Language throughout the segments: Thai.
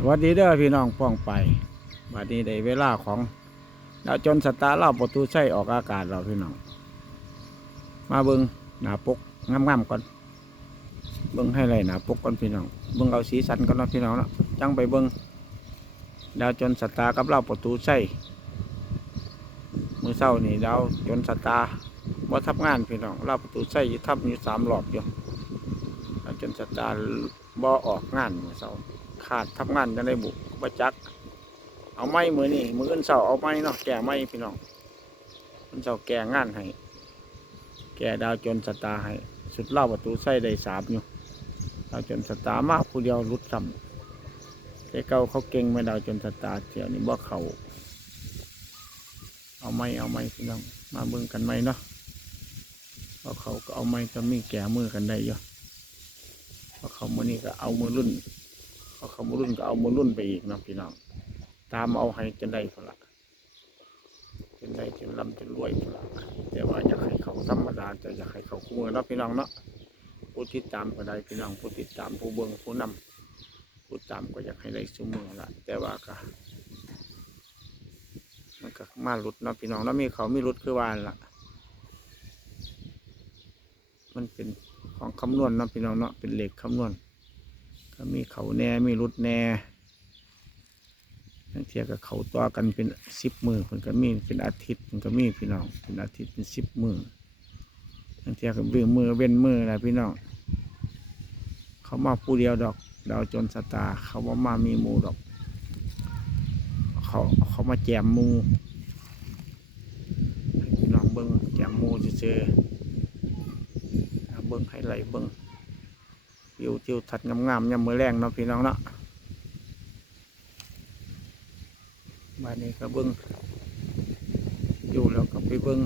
สวัสดีเด้อพี่น้องป้องไปบัดนี้ได้เวลาของดาวจนสตาร์เล่าประตูใส่ออกอากาศเราพี่น้อง มาเบิงหน้าปกงามๆก่อน เบิงให้ไรหน้าปกก่อนพี่น้อง เบิงเอาสีสันก่อนเนาะพี่น้องนะจังไปเบิงดาวจนสตาร์กับเล่าประตูใส่มือเศร้านี่ดาวจนสตาร์ว่าทับงานพี่น้องเล่าประตูใส่ทับอยู่สามหลอดอยู่ดาวจนสตาร์บ่ออกงานมือเศร้า ขาดทำงานจะได้บุกประจัก เอาไม้มือนี่มือเอื่นเสาเอาไม้เนาะแก่ไม้พี่น้องมันเสาแก่งานให้แก่ดาวจนสตาร์ให้สุดเล่าประตูใส่ได้สามอยู่ดาวจนสตาร์มากผู้เดียวรุดซ้ำแต่เก่าเขาเก่งไม่ดาวจนสตาร์เที่ยวนี้บ่เขาเอาไม้เอาไม้พี่น้องมาเบิ่งกันไหมเนาะเพราะเขาก็เอาไม้ก็มีแก่มือกันได้อยู่เพราะเขามือนี่ก็เอามือรุ่น เอาเขามารุ่นก็เอามารุ่นไปอีกนะพี่น้องตามเอาให้จนได้คนละจนได้จนร่ำจนรวยคนละแต่ว่าอยากให้เขาธรรมดาแต่อยากให้เขาคู่มือเนะพี่น้องเนาะผู้ติดตามก็ได้พี่น้องผู้ติดตามผู้เบิ่งผู้นำผู้ตามก็อยากให้ได้สมือละแต่ว่าก็มันก็มาหลุดนะพี่น้องเนาะมีเขามีหลุดคือวานั่นละมันเป็นของคำนวณเนะพี่น้องเนาะเป็นเหล็กคำนวณ ก็มีเขาแน่มีรุดแน่ทั้งเทียกับเขาต่อกันเป็นสิบมือมันก็มีเป็นอาทิตย์มันก็มีพี่น้องเป็นอาทิตย์เป็นสิบมือทั้งเทียกับเบื้องมือเว้นมือนะพี่น้องเขามาผู้เดียวดอกดาวจนสตาเขาว่ามามีมูดอก เขาเขามาแจมมูพี่น้องเบิ้งแจมมูเฉยๆเบิ้งให้ไหลเบิ้ง วิวทิวทัศน์งามๆยามมือแรงเนาะพี่น้องเนาะบ้านนี้ก็เบิ้งอยู่แล้วก็ไปเบิ้ง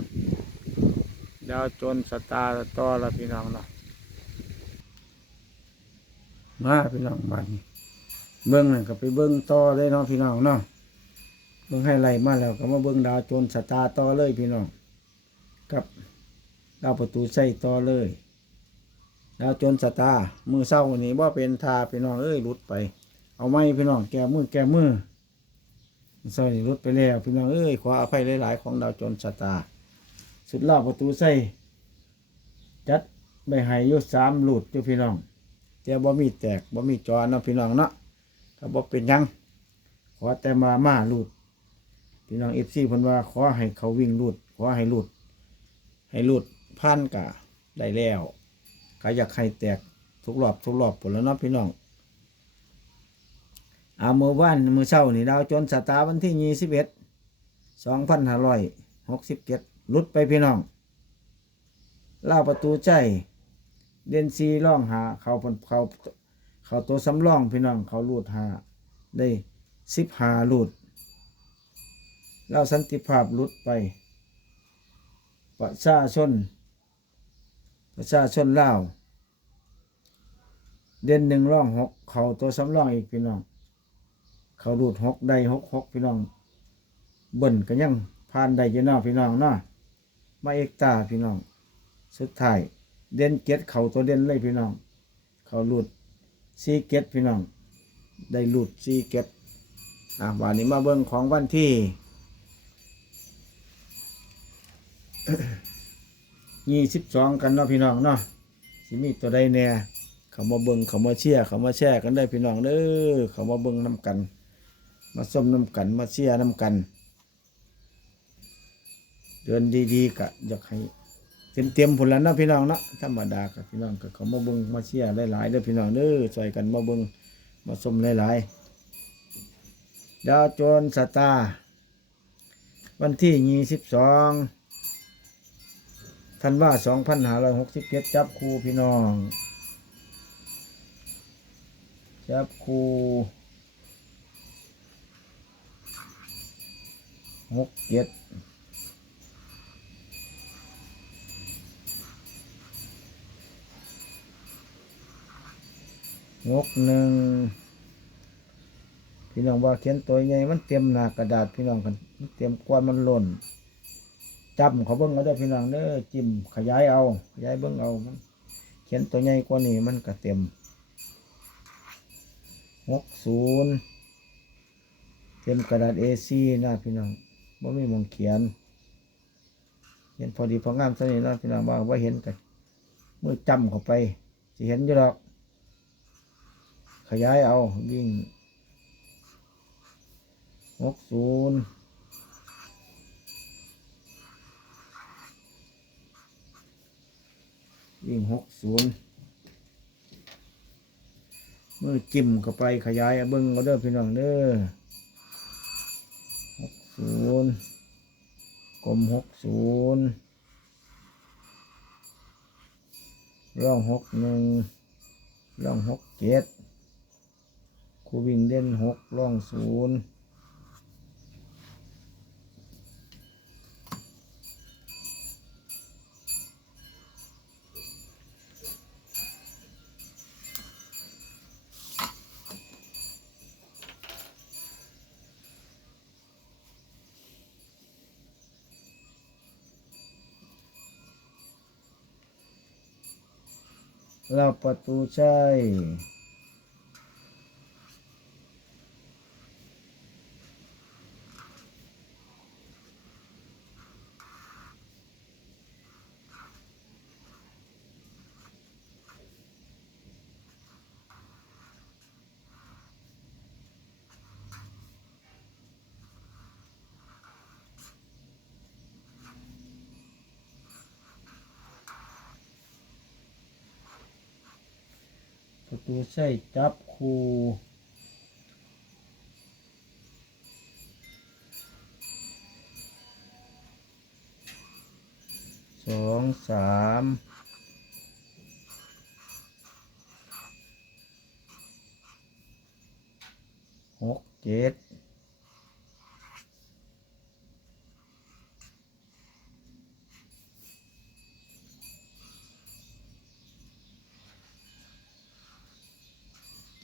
ดาวจนสตาร์ต่อละพี่น้องเนาะมาพี่น้องบ้านนี้เบิ้งน่ะก็ไปเบิ้งต่อเลยเนาะพี่น้องเนาะเบิ้งให้ไหลมาแล้วก็มาเบิ้งดาวจนสตาร์ต่อเลยพี่น้องกับดาวประตูใส่ต่อเลย ดาวจนสตามือเศร้านี่ว่าเป็นทาพี่น้องเอ้ยหลุดไป เอาไม้พี่น้องแก้มือแก้มือเศร้านี่หลุดไปแล้วพี่น้องเอ้ยขออภัยหลาย ๆ ของดาวจนสตา สุดล่าประตูใส่จัดใบไห้อยู่สามหลุดอยู่พี่น้องแต่บ่มีแตกบ่มีจอนาะพี่น้องเนาะถ้าบ่เป็นยังขอแต่มามาหลุดพี่น้องเอฟซีพิ่นว่าขอให้เขาวิ่งหลุดขอให้หลุดให้หลุดพันกะได้แล้ว ก็อยากให้แตกทุกรอบทุกรอบผลแล้วนะพี่น้องเอามือว่านมือเช้านี่ดาวจนสตาร์วันที่ยี่สิบเอ็ดสองพันห้าร้อยหกสิบเจ็ดลุดไปพี่น้องล่าประตูใจ เดนซีล่องหา เขาเพิ่นเขาเขาตัวสำรองพี่น้องเขาลูดหาได้สิบหาลูดเล่าสันติภาพลุดไป ประชาชน ประชาชนลาวเด่นหนึ่งร่องหกเขาตัวสำรองอีกพี่น้อง เขารูดหกได้หกหกพี่น้องเบิ่นก็ยังผ่านได้ยังนอพี่น้องเนาะมาเอกตาพี่น้อง สุดท้ายเด่นเก็ดเขาตัวเด่นเลยพี่น้อง เขารูดซีเก็ดพี่น้อง ได้รูดซีเก็ดอะวันนี้มาเบิ่งของวันที่ ยี่สิบสองกันเนาะพี่น้องเนาะสิมีตัวใดแน่เขามาเบิ่งเขามาเชียร์เขามาแชร์กันได้พี่น้องเด้อเขามาเบิ่งน้กัน มาส้มน้กัน มาเชียร์น้กัน เดือนดีๆกะอยากให้เต็มเต็มผลแล้วเนาะพี่น้องเนาะธรรมดากับพี่น้องก็เขามาเบิ่งมาเชียร์หลายๆเด้อพี่น้องเด้อช่วยกันมาเบิ่งมาส้มหลายๆดาวโจรสตาร์วันที่ยี่สิบสอง ท่านว่าสองพันห้าร้อยหกสิบเจ็ดจับคูพี่น้อง จับคูหกเจ็ดหกหนึ่งพี่น้องว่าเขียนตัวใหญ่มันเต็มหนากระดาษพี่น้องกันมันเต็มกวนมันหล่น จำเขาเบิ้งเอาได้อพี่น้องเด้อจิ้มขยายเอา ขยายเบิ้งเอามันเขียนตัวใหญ่กว่านี้มันก็เต็มหกศูนย์เต็มกระดาษ A4 นะพี่น้องบ่มีมองเขียน เห็นพอดีพองามสนิทนะพี่น้องว่าว่าเห็นกันเมื่อจำเข้าไปจะเห็นอยู่หรอกขยายเอาวิ่งหกศูนย์ วิ่งหกศูนย์เมื่อจิ้มเข้าไปขยายเบิ้งก็เด้อพี่น้องเด้อหกศูนย์กลมหกศูนย์ร่องหกหนึ่งร่องหกเจ็ดคูวิ่งเด่นหกร่องศูนย์ ราประตูใช่ ดูใช่จับคูสองสามหกเจ็ด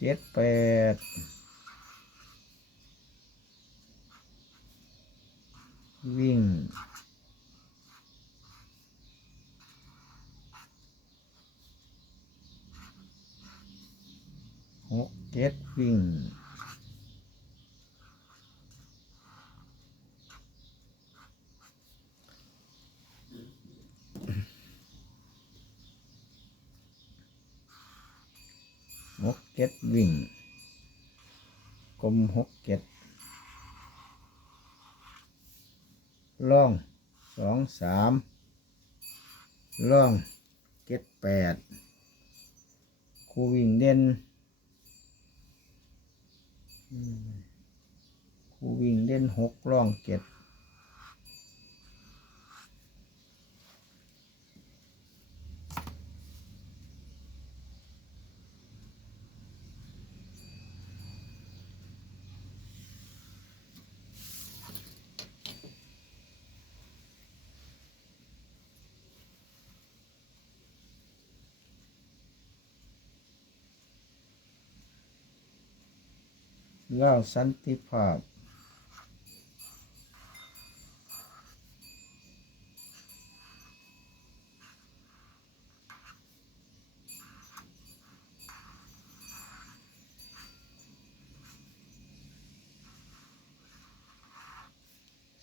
เจ็ดแปดวิ่งหกเจ็ดวิ่ง หก เจ็ดวิ่ง กลมหกเจ็ดล่องสองสามล่องเจ็ดแปดครูวิ่งเด่นครูวิ่งเด่นหกล่องเจ็ด เล่าสันติภาพ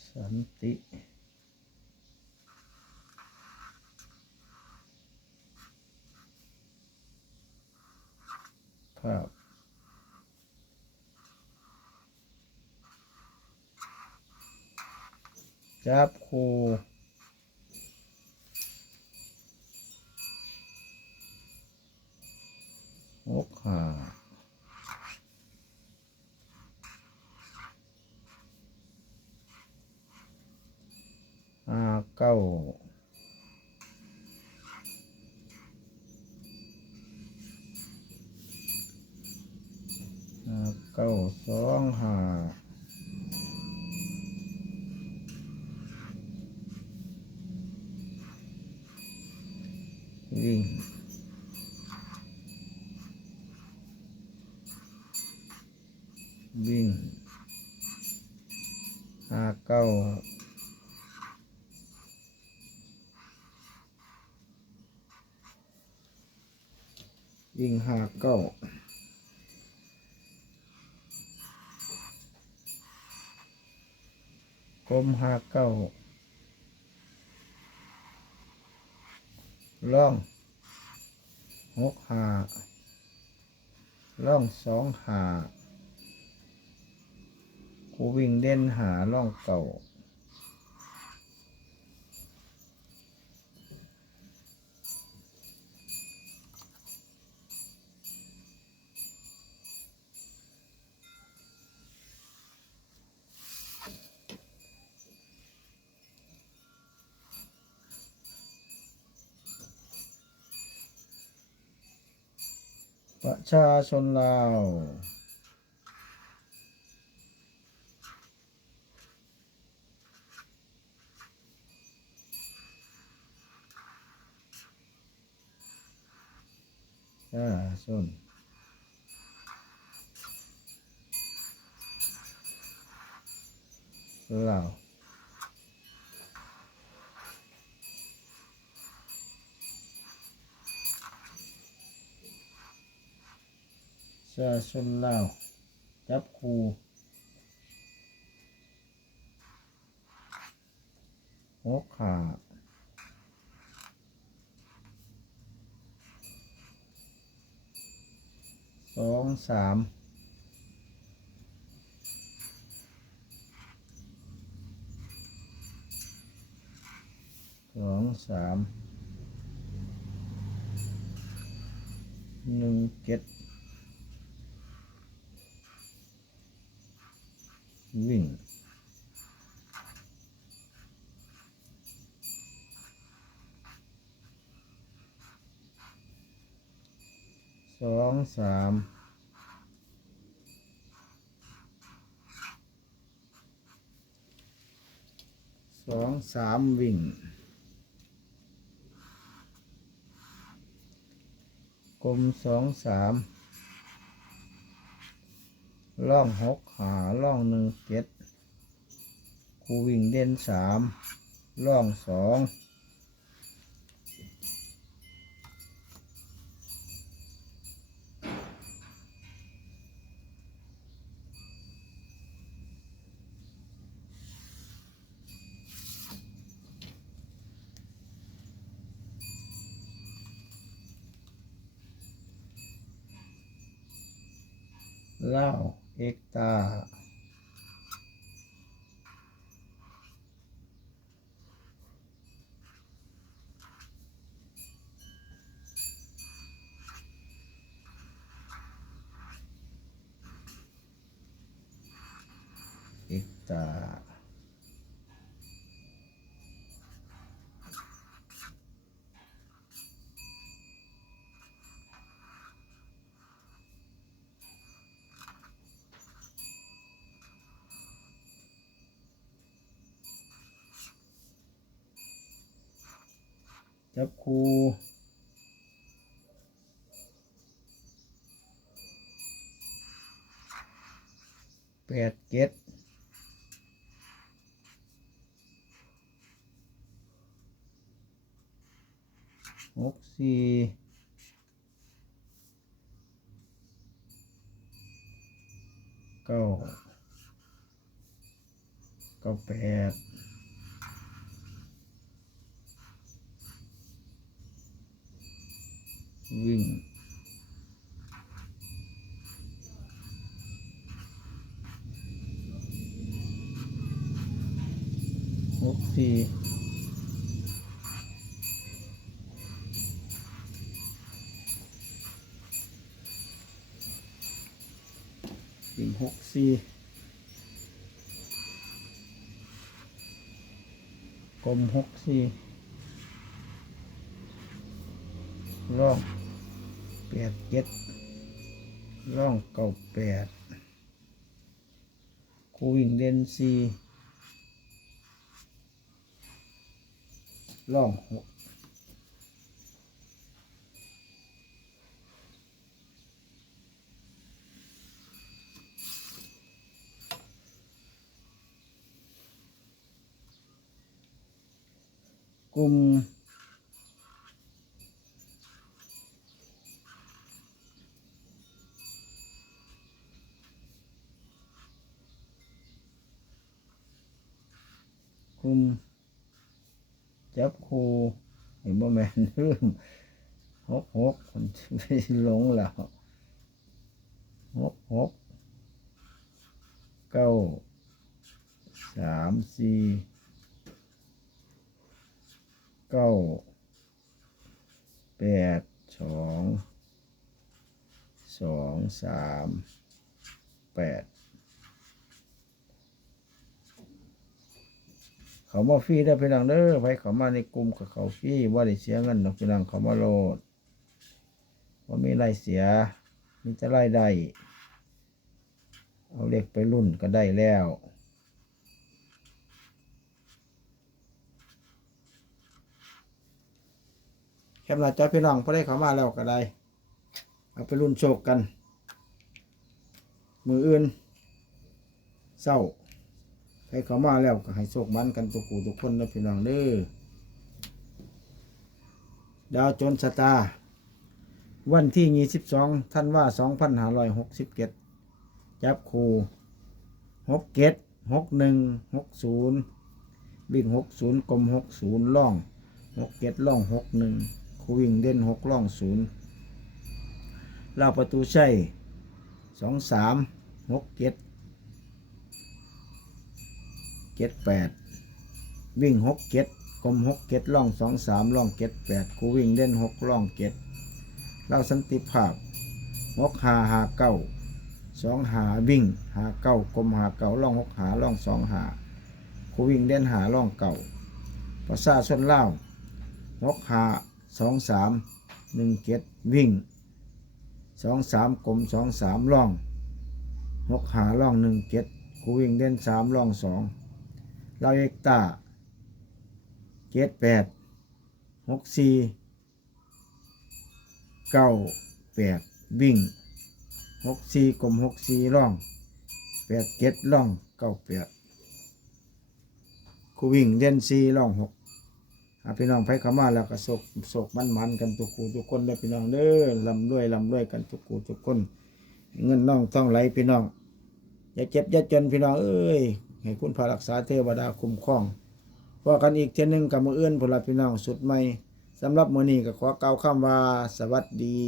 สันติภาพ จับคูหกห้าห้าเก้าห้าเก้าสองห้า วิ่งวิ่งห้าเก้า วิ่งห้าเก้ากลมหาเก้าล่องหกหาล่องสองหากูวิ่งเด่นหาล่องเก่า ประชาชนลาวประชาชน ชาชนลาว จับคูหกขาสองสามสองสามหนึ่งเจ็ด วิ่งสองสามสองสามวิ่ง กลมสองสาม ล่องหกหาล่องหนึ่งเจ็ดครูวิ่งเด่นสามล่องสองเล่า เจับคูแปดเจ็ดหกสี่เก้าเก้าแปด วิ่ง หกสี่วิ่งหกสี่กลมหกสี่ ร่องแปดเจ็ดร่องเก้าแปดคูวิ่งเดนสี่ร่องหกกลุ่ม คุม จับคูเห็นบ่แม่นลืมหกหกคนไปหลงแล้วหกหกเก้าสามสี่เก้าแปดสองสองสามแปด เขามาฟรีได้พี่น้องเด้อไปเขามาในกลุ่มกับเขาฟรีว่าได้เสียเงินดอกพี่น้องเขามาโหลดว่ามีไรเสียมีจะรได้เอาเล็กไปรุ่นก็ได้แล้วแคปหน้าจอพี่น้องพอได้เขามาแล้วก็ได้เอาไปรุ่นโชคกัน มืออื่นเศร้า ใครเขามาแล้วก็ให้โชคมันกันทุกูทุกคนนะพี่น้องเด้อดาวจนชะตา วันที่ยี่สิบสองท่านว่าสองพันห้าร้อยหกสิบเจ็ดจับคูหกเจ็ดหกหนึ่งหกศูนย์วิ่งหกศูนย์กลมหกศูนย์ล่องหกเจ็ดล่องหกหนึ่งคูวิ่งเด่นหกล่องศูนย์เล่าประตูใช่สองสามหกเจ็ด เจ็ดแปดวิ่งหกเจ็ดกลมหกเจ็ดล่องสองสามล่องเจ็ดแปดกูวิ่งเล่นหกล่องเจ็ดเล่าสันติภาพหกหาหาเก้าสองหาวิ่งหาเก้ากลมหาเก้าล่องหกหาล่องสองหากูวิ่งเล่นหาล่องเก้าภาษาส่วนเล่าหกหาสองสามหนึ่งเจ็ดวิ่งสองสามกลมสองสามล่องหกหาล่องหนึ่งเจ็ดกูวิ่งเล่นสามล่องสอง เราเอกตาเจ็ดแปดหกสี่เก้าแปดวิ่งหกสี่กลมหกสี่ร่องแปดเจ็ดร่องเก้าแปดคูวิ่งเด่นสี่ร่องหกอาพี่น้องไปเข้ามาแล้วก็โศกโศกมันมันกันทุกคูทุกคนเด้อพี่น้องเด้อลำด้วยลำด้วยกันทุกคูทุกคน เงินน้องต้องไหลพี่น้องอย่าเจ็บอย่าจนพี่น้องเอ้ย ให้คุณพารักษาเทวดาคุ้มครองว่ากันอีกเทนหนึ่งกับมืออื่นผลพี่น้องสุดใหม่สำหรับมือนี้ก็ขอเก่าวคำว่าสวัสดี